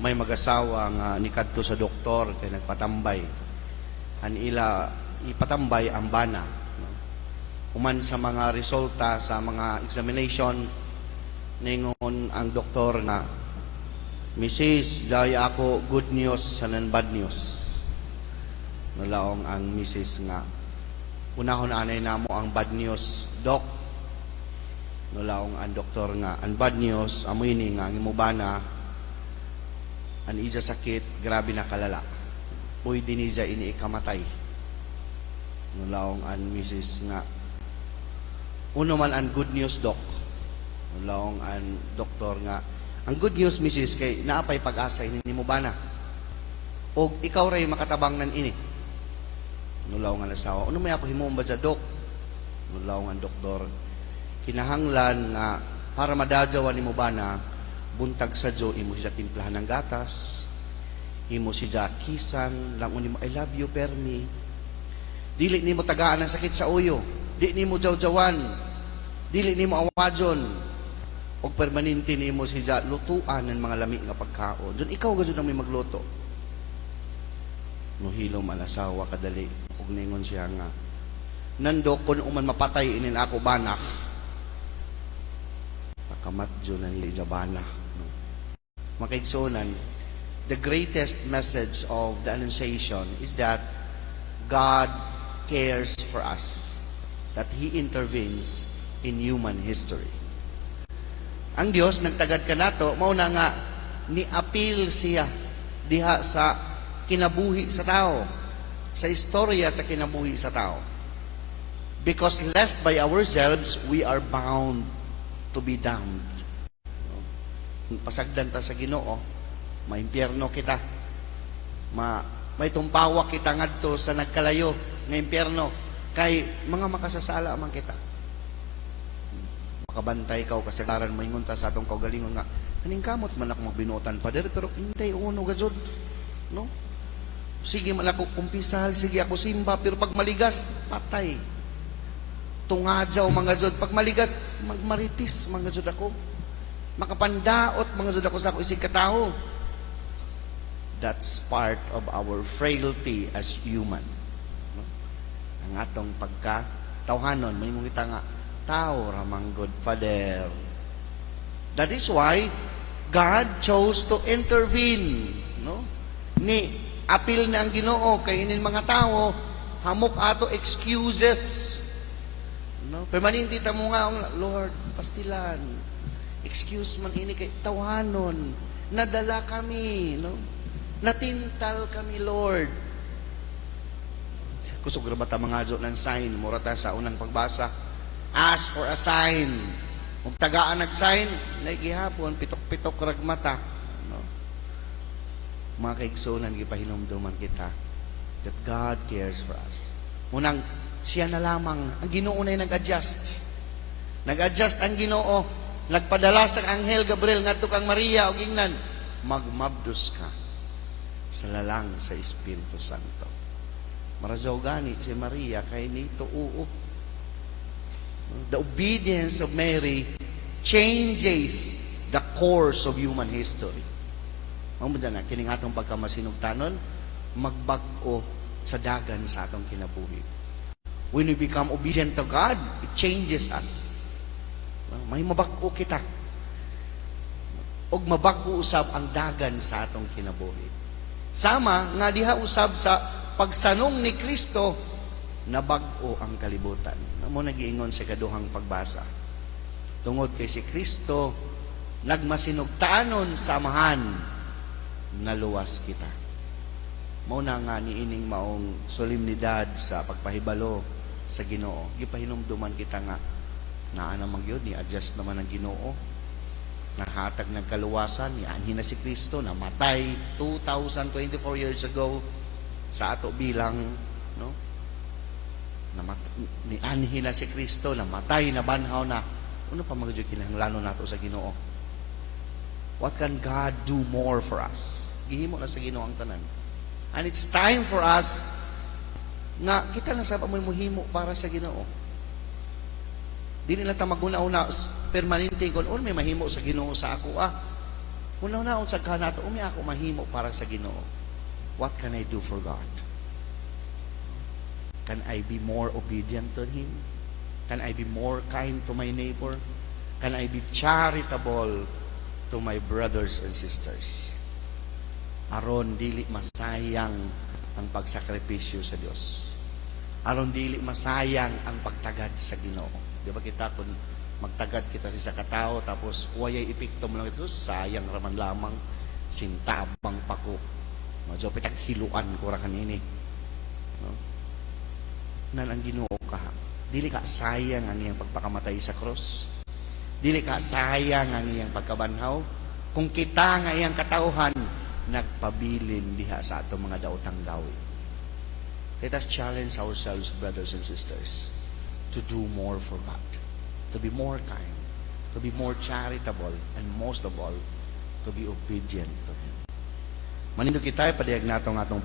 may mag-asawa nga nikadto sa doktor kay nagpatambay. An ila ipatambay ang bana. Uman sa mga resulta sa mga examination, ningon ang doktor na, Mrs. Dahil ako good news sa nan bad news. Nalaong ang Mrs. nga, unahon anay namo ang bad news, Dok. Nalaong ang doktor nga, ang bad news, amoy ni nga, ang imubana, ang ija sakit, grabe na kalala. Pwede niya ini ikamatay. Nalaong ang Mrs. nga, uno man ang good news, Dok. Nalaong ang doktor nga, ang good news, Mrs. kay naapay pag-asa ini mo ba na? O ikaw ray makatabang nan ini. Nulaw nga nasawa. Ano may ako himuon ba dyan, Dok? Nulaw nga doktor. Kinahanglan nga para madadyawan ni mo ba na buntag sa Diyo, imo siya timplahan ng gatas, imo siya kisan, lang mo, I love you, permi. Dili ni mo tagaan ng sakit sa uyo. Di ni mo jawjawan. Dili ni mo awadyon. O permanente ni mo siya lutuan ng mga lami nga pagkaon. Diyon ikaw gazon ang may magluto. Nuhilom ang asawa kadali. Ug ningon siya nga, nando kun uman mapatay inin ako banak. Pakamatjo na nila banak. Makaigsunan, the greatest message of the Annunciation is that God cares for us, that He intervenes in human history. Ang Dios nagtagad ka nato, mauna nga ni-appeal siya diha sa kinabuhi sa tao, sa istorya sa kinabuhi sa tao. Because left by ourselves, we are bound to be damned. Pasagdan ta sa Ginoo, maimpyerno kita. May tumpawa kita ngadto sa nagkalayo nga impyerno kay mga makasasala man kita. Makabantay ka o kasagaran maingon ta sa atong kaugalingon nga kaning kamot man ako magbinuotan pader pero intay uno gazod, no? Sige man ako kumpisal, sige ako simba pero pag maligas patay. Tungadja o mga jud pag maligas magmaritis mga jud ako. Makapandaot mga jud ako sa ako isig katawo. That's part of our frailty as human. No? Ang atong pagkatawhanon may mong kita nga tao ramang good father. That is why God chose to intervene, no? Ni apil na ang Ginoo kay inin mga tao hamok ato excuses, no? Permanente ta mo nga Lord pastilan. Excuse man ini kay tawhanon. Nadala kami, no? Natintal kami, Lord. Kusog ra ba ta mga ng sign mura ta sa unang pagbasa. Ask for a sign. Kung tagaan nag-sign, naigihapon, pitok-pitok ragmata. No? Mga kaigsunan, gipahinumduman kita that God cares for us. Munang, siya na lamang, ang Ginoo na nag-adjust. Nag-adjust ang Ginoo. Nagpadala sa Anghel Gabriel ngadto kang Maria o gingnan, magmabdos ka sa lalang sa Espiritu Santo. Marajaw gani si Maria kay nito uo. The obedience of Mary changes the course of human history. Mamudya na, kining atong pagkamasinugtanon, magbag-o sa dagan sa atong kinabuhi. When we become obedient to God, it changes us. May mabag-o kita. O mabag-o usab ang dagan sa atong kinabuhi. Sama nga diha usab sa pagsanong ni Kristo, nabag-o ang kalibutan. Mo nagiingon sa kaduhang pagbasa. Tungod kay si Kristo, nagmasinugtaanon samahan, naluwas kita. Mauna nga niining maong solemnidad sa pagpahibalo sa Ginoo. Gipahinumduman kita nga, naa namang yun, ni-adjust naman ang Ginoo. Nahatag ng kaluwasan, nianhin na si Kristo, namatay 2024 years ago sa ato bilang, no? Nianhin na si Kristo, namatay, nabanhaw na. Ano pa mga kinahanglanon nato sa Ginoo? What can God do more for us? Gihimo na sa Ginoo ang tanan. And it's time for us nga kita na sa pamuhimo para sa Ginoo. Di nila ta maguna-una permanente kon may mahimo sa Ginoo sa ako Una-una sa kanato, umi ako mahimo para sa Ginoo. What can I do for God? Can I be more obedient to Him? Can I be more kind to my neighbor? Can I be charitable to my brothers and sisters? Aron dili masayang ang pagsakripisyo sa Dios. Aron dili masayang ang pagtagad sa Ginoo. Di ba kita kung magtagad kita sa katao tapos wayay epekto mo lang ito, sayang raman lamang sintabang pako. Medyo pitaghiluan ko ra kanini. No? Nan ang Ginoo ka. Dili ka sayang ang iyang pagpakamatay sa cross. Dili ka sayang ang iyang pagkabanhaw. Kung kita nga iyang katauhan nagpabilin diha sa atong mga daotang gawi. Let us challenge ourselves, brothers and sisters, to do more for God, to be more kind, to be more charitable, and most of all, to be obedient to Him. Manindog kita, padayag nato nga atong